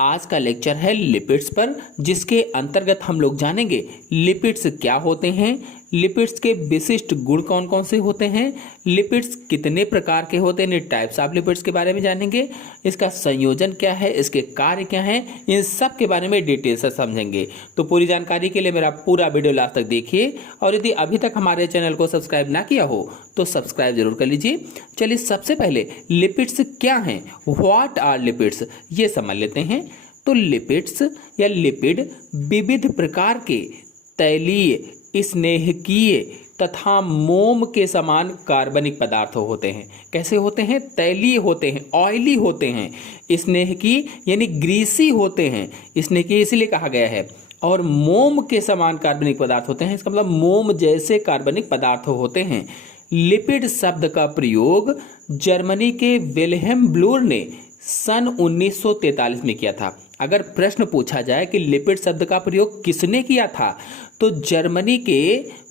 आज का लेक्चर है लिपिड्स पर, जिसके अंतर्गत हम लोग जानेंगे लिपिड्स क्या होते हैं, लिपिड्स के विशिष्ट गुण कौन कौन से होते हैं, लिपिड्स कितने प्रकार के होते हैं, टाइप्स ऑफ लिपिड्स के बारे में जानेंगे, इसका संयोजन क्या है, इसके कार्य क्या हैं, इन सब के बारे में डिटेल से समझेंगे। तो पूरी जानकारी के लिए मेरा पूरा वीडियो लास्ट तक देखिए, और यदि अभी तक हमारे चैनल को सब्सक्राइब ना किया हो तो सब्सक्राइब जरूर कर लीजिए। चलिए सबसे पहले लिपिड्स क्या हैं, व्हाट आर लिपिड्स, ये समझ लेते हैं। तो लिपिड्स या लिपिड विविध प्रकार के तैलीय, स्नेहकीय तथा मोम के समान कार्बनिक पदार्थ होते हैं। कैसे होते हैं? तैलीय होते हैं, ऑयली होते हैं, स्नेहकीय यानी ग्रीसी होते हैं, स्नेहकीय इसीलिए कहा गया है, और मोम के समान कार्बनिक पदार्थ होते हैं, इसका मतलब मोम जैसे कार्बनिक पदार्थ होते हैं। लिपिड शब्द का प्रयोग जर्मनी के विल्हेम ब्लूर ने सन 1943 में किया था। अगर प्रश्न पूछा जाए कि लिपिड शब्द का प्रयोग किसने किया था, तो जर्मनी के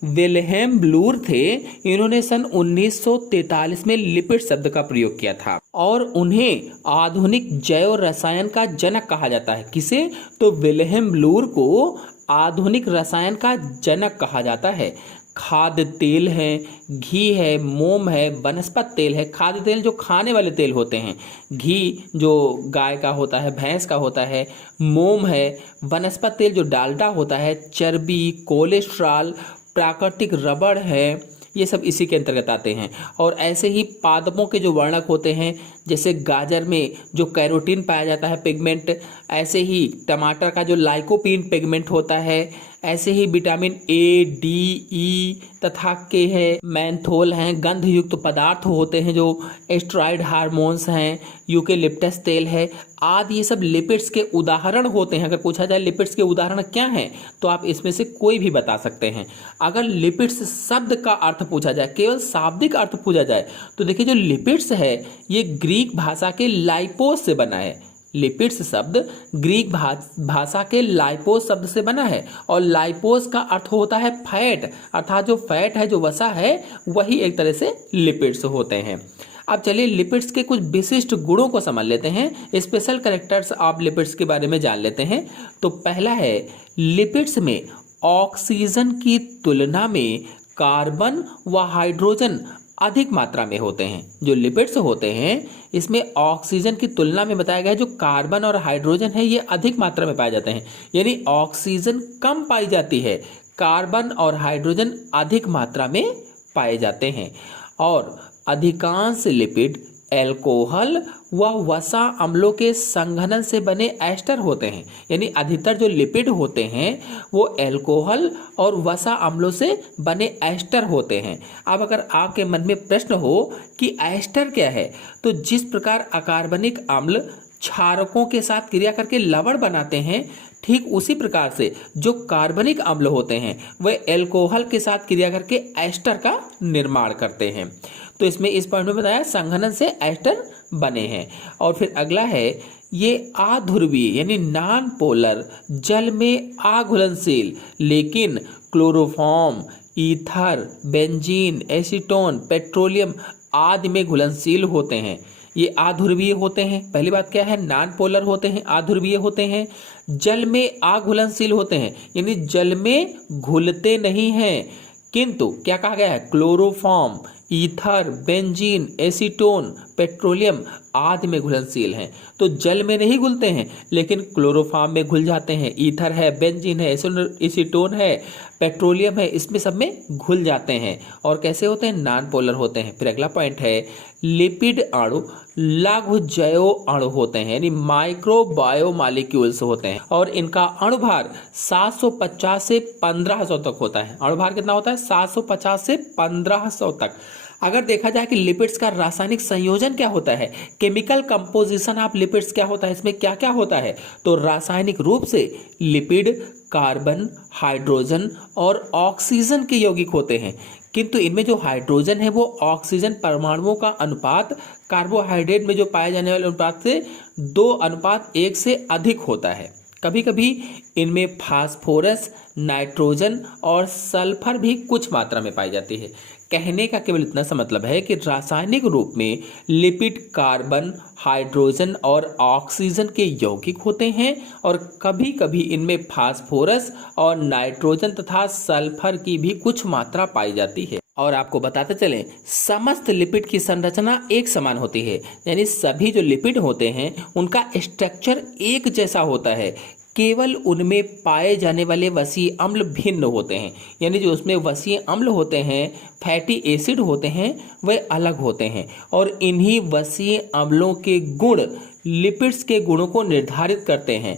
विल्हेम ब्लूर थे। इन्होंने सन 1943 में लिपिड शब्द का प्रयोग किया था, और उन्हें आधुनिक जैव रसायन का जनक कहा जाता है। किसे? तो विल्हेम ब्लूर को आधुनिक रसायन का जनक कहा जाता है। खाद्य तेल है, घी है, मोम है, वनस्पति तेल है। खाद्य तेल जो खाने वाले तेल होते हैं, घी जो गाय का होता है, भैंस का होता है, मोम है, वनस्पति तेल जो डालडा होता है, चर्बी, कोलेस्ट्रॉल, प्राकृतिक रबड़ है, ये सब इसी के अंतर्गत आते हैं। और ऐसे ही पादपों के जो वर्णक होते हैं, जैसे गाजर में जो कैरोटीन पाया जाता है पिगमेंट, ऐसे ही टमाटर का जो लाइकोपीन पिगमेंट होता है, ऐसे ही विटामिन ए, डी, ई तथा के है, मैंथोल हैं, गंध युक्त पदार्थ होते हैं जो एस्ट्रॉइड हार्मोन्स हैं, यूकेलिप्टस तेल है आदि, ये सब लिपिड्स के उदाहरण होते हैं। अगर पूछा जाए लिपिड्स के उदाहरण क्या हैं, तो आप इसमें से कोई भी बता सकते हैं। अगर लिपिड्स शब्द का अर्थ पूछा जाए, केवल शाब्दिक अर्थ पूछा जाए, तो देखिए जो लिपिड्स है ये ग्रीक भाषा के लाइपोस से बना है। लिपिड्स शब्द ग्रीक भाषा के लाइपोस शब्द से बना है, और लाइपोस का अर्थ होता है फैट, अर्थात जो फैट है, जो वसा है, वही एक तरह से लिपिड्स होते हैं। अब चलिए लिपिड्स के कुछ विशिष्ट गुणों को समझ लेते हैं, स्पेशल कैरेक्टर्स ऑफ लिपिड्स के बारे में जान लेते हैं। तो पहला है, लिपिड्स में ऑक्सीजन की तुलना में कार्बन व हाइड्रोजन अधिक मात्रा में होते हैं। जो लिपिड्स होते हैं इसमें ऑक्सीजन की तुलना में बताया गया है, जो कार्बन और हाइड्रोजन है ये अधिक मात्रा में पाए जाते हैं, यानी ऑक्सीजन कम पाई जाती है, कार्बन और हाइड्रोजन अधिक मात्रा में पाए जाते हैं। और अधिकांश लिपिड एल्कोहल व वसा अम्लों के संघनन से बने एस्टर होते हैं, यानी अधिकतर जो लिपिड होते हैं वो एल्कोहल और वसा अम्लों से बने एस्टर होते हैं। अब अगर आपके मन में प्रश्न हो कि एस्टर क्या है, तो जिस प्रकार अकार्बनिक अम्ल क्षारकों के साथ क्रिया करके लवण बनाते हैं, ठीक उसी प्रकार से जो कार्बनिक अम्ल होते हैं वे एल्कोहल के साथ क्रिया करके एस्टर का निर्माण करते हैं। तो इसमें इस पॉइंट में बताया संघनन से एस्टर बने हैं। और फिर अगला है, ये अध्रुवीय यानी नॉन पोलर, जल में अघुलनशील, लेकिन chloroform, ether, benzene, acetone, petroleum आदि में घुलनशील होते हैं। ये अध्रुवीय होते हैं। पहली बात क्या है, नॉन पोलर होते हैं, अध्रुवीय होते हैं, जल में अघुलनशील होते हैं, यानी जल में घुलते नहीं हैं, किंतु क्या कहा गया है, chloroform, ether, benzene, acetone, petroleum आदि में घुलनशील हैं। तो जल में नहीं घुलते हैं, लेकिन क्लोरोफॉर्म में घुल जाते हैं, ईथर है, बेंजीन है, एसीटोन है, पेट्रोलियम है, इसमें सब में घुल जाते हैं। और कैसे होते हैं, नॉन पोलर होते हैं। फिर अगला पॉइंट है, लिपिड अणु लघु जैव अणु होते हैं, यानी माइक्रो बायोमॉलिक्यूल्स होते हैं, और इनका अणुभार 750 से 1500 तक होता है। अणुभार कितना होता है? 750 से 1500 तक। अगर देखा जाए कि लिपिड्स का रासायनिक संयोजन क्या होता है, केमिकल कंपोजिशन ऑफ लिपिड्स क्या होता है, इसमें क्या क्या होता है, तो रासायनिक रूप से लिपिड कार्बन, हाइड्रोजन और ऑक्सीजन के यौगिक होते हैं, किंतु इनमें जो हाइड्रोजन है वो ऑक्सीजन परमाणुओं का अनुपात कार्बोहाइड्रेट में जो पाए जाने वाले अनुपात से 2:1 से अधिक होता है। कभी कभी इनमें फास्फोरस, नाइट्रोजन और सल्फर भी कुछ मात्रा में पाई जाती है। कहने का केवल इतना सा मतलब है कि रासायनिक रूप में लिपिड कार्बन, हाइड्रोजन और ऑक्सीजन के यौगिक होते हैं और कभी कभी इनमें फास्फोरस और नाइट्रोजन तथा सल्फर की भी कुछ मात्रा पाई जाती है। और आपको बताते चलें, समस्त लिपिड की संरचना एक समान होती है, यानी सभी जो लिपिड होते हैं उनका स्ट्रक्चर एक जैसा होता है, केवल उनमें पाए जाने वाले वसीय अम्ल भिन्न होते हैं। यानी जो उसमें वसीय अम्ल होते हैं, फैटी एसिड होते हैं, वे अलग होते हैं और इन्हीं वसीय अम्लों के गुण लिपिड्स के गुणों को निर्धारित करते हैं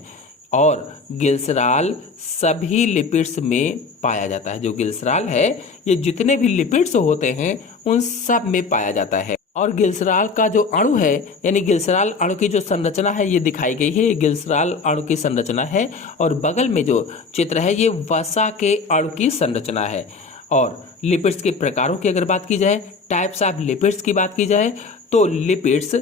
और ग्लिसरॉल सभी लिपिड्स में पाया जाता है। जो ग्लिसरॉल है ये जितने भी लिपिड्स होते हैं उन सब में पाया जाता है। और ग्लिसरॉल का जो अणु है, यानी ग्लिसरॉल अणु की जो संरचना है ये दिखाई गई है, ये ग्लिसरॉल अणु की संरचना है और बगल में जो चित्र है ये वसा के अणु की संरचना है। और लिपिड्स के प्रकारों की अगर बात की जाए, टाइप्स ऑफ लिपिड्स की बात की जाए, तो लिपिड्स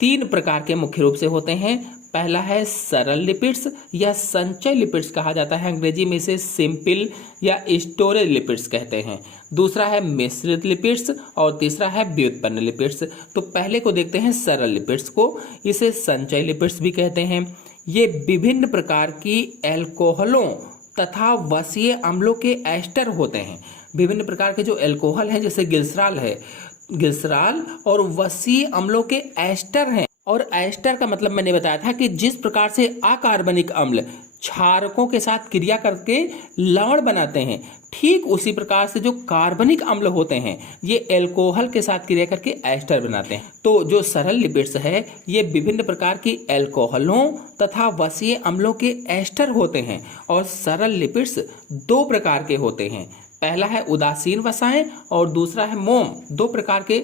3 प्रकार के मुख्य रूप से होते हैं। पहला है सरल लिपिड्स या संचय लिपिड्स कहा जाता है, अंग्रेजी में इसे सिंपल या स्टोरेज लिपिड्स कहते हैं। दूसरा है मिश्रित लिपिड्स और तीसरा है व्युत्पन्न लिपिड्स। तो पहले को देखते हैं सरल लिपिड्स को, इसे संचय लिपिड्स भी कहते हैं। ये विभिन्न प्रकार की एल्कोहलों तथा वसीय अम्लों के एस्टर होते हैं। विभिन्न प्रकार के जो एल्कोहल हैं जैसे ग्लिसरॉल है, ग्लिसरॉल और वसीय अम्लों के एस्टर हैं। और एस्टर का मतलब मैंने बताया था कि जिस प्रकार से अकार्बनिक अम्ल क्षारकों के साथ क्रिया करके लवण बनाते हैं, ठीक उसी प्रकार से जो कार्बनिक अम्ल होते हैं ये एल्कोहल के साथ क्रिया करके एस्टर बनाते हैं। तो जो सरल लिपिड्स है ये विभिन्न प्रकार की एल्कोहलों तथा वसीय अम्लों के एस्टर होते हैं। और सरल लिपिड्स 2 प्रकार के होते हैं, पहला है उदासीन वसाएं और दूसरा है मोम। 2 प्रकार के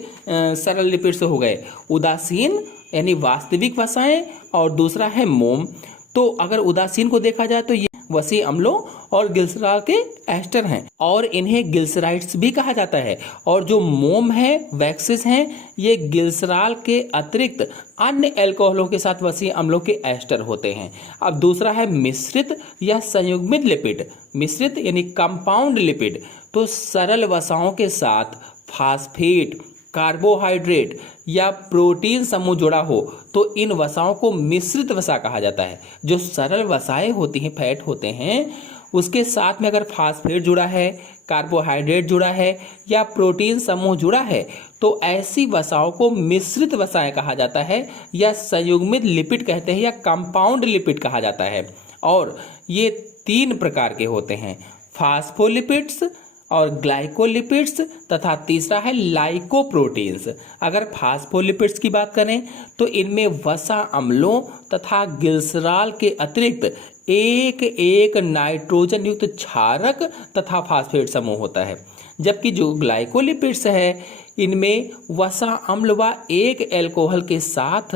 सरल लिपिड्स हो गए, उदासीन यानी वास्तविक वसाएं और दूसरा है मोम। तो अगर उदासीन को देखा जाए तो ये वसीय अम्लों और ग्लिसरॉल के एस्टर हैं और इन्हें ग्लिसराइड्स भी कहा जाता है। और जो मोम है, वैक्सेस हैं, ये ग्लिसरॉल के अतिरिक्त अन्य एल्कोहलों के साथ वसीय अम्लों के एस्टर होते हैं। अब दूसरा है मिश्रित या संयुग्मित लिपिड। मिश्रित यानी कंपाउंड लिपिड, तो सरल वसाओं के साथ फास्फेट, कार्बोहाइड्रेट या प्रोटीन समूह जुड़ा हो तो इन वसाओं को मिश्रित वसा कहा जाता है। जो सरल वसाएं होती हैं, फैट होते हैं, उसके साथ में अगर फास्फेट जुड़ा है, कार्बोहाइड्रेट जुड़ा है या प्रोटीन समूह जुड़ा है तो ऐसी वसाओं को मिश्रित वसाएं कहा जाता है या संयुग्मित लिपिड कहते हैं या कंपाउंड लिपिड कहा जाता है। और ये 3 प्रकार के होते हैं, फास्फोलिपिड्स और ग्लाइकोलिपिड्स तथा तीसरा है लाइकोप्रोटीन्स। अगर फास्फोलिपिड्स की बात करें तो इनमें वसा अम्लों तथा ग्लिसरॉल के अतिरिक्त एक नाइट्रोजन युक्त क्षारक तथा फास्फेट समूह होता है। जबकि जो ग्लाइकोलिपिड्स है इनमें वसा अम्ल व एक एल्कोहल के साथ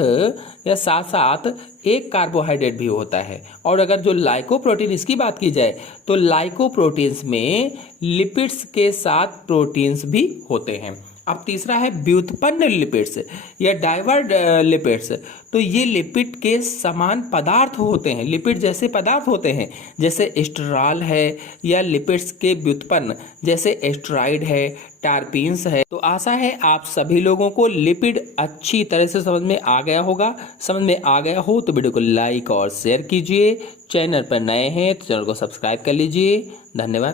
या साथ साथ एक कार्बोहाइड्रेट भी होता है। और अगर जो लाइकोप्रोटीन इसकी बात की जाए तो लाइकोप्रोटीन्स में लिपिड्स के साथ प्रोटीन्स भी होते हैं। अब तीसरा है व्युत्पन्न लिपिड्स या डाइवर्ड लिपिड्स। तो ये लिपिड के समान पदार्थ होते हैं, लिपिड जैसे पदार्थ होते हैं, जैसे एस्टेरॉल है या लिपिड्स के व्युत्पन्न जैसे एस्टेरॉइड है, टारपीन्स है। तो आशा है आप सभी लोगों को लिपिड अच्छी तरह से समझ में आ गया होगा। समझ में आ गया हो तो वीडियो को लाइक और शेयर कीजिए। चैनल पर नए हैं तो चैनल को सब्सक्राइब कर लीजिए। धन्यवाद।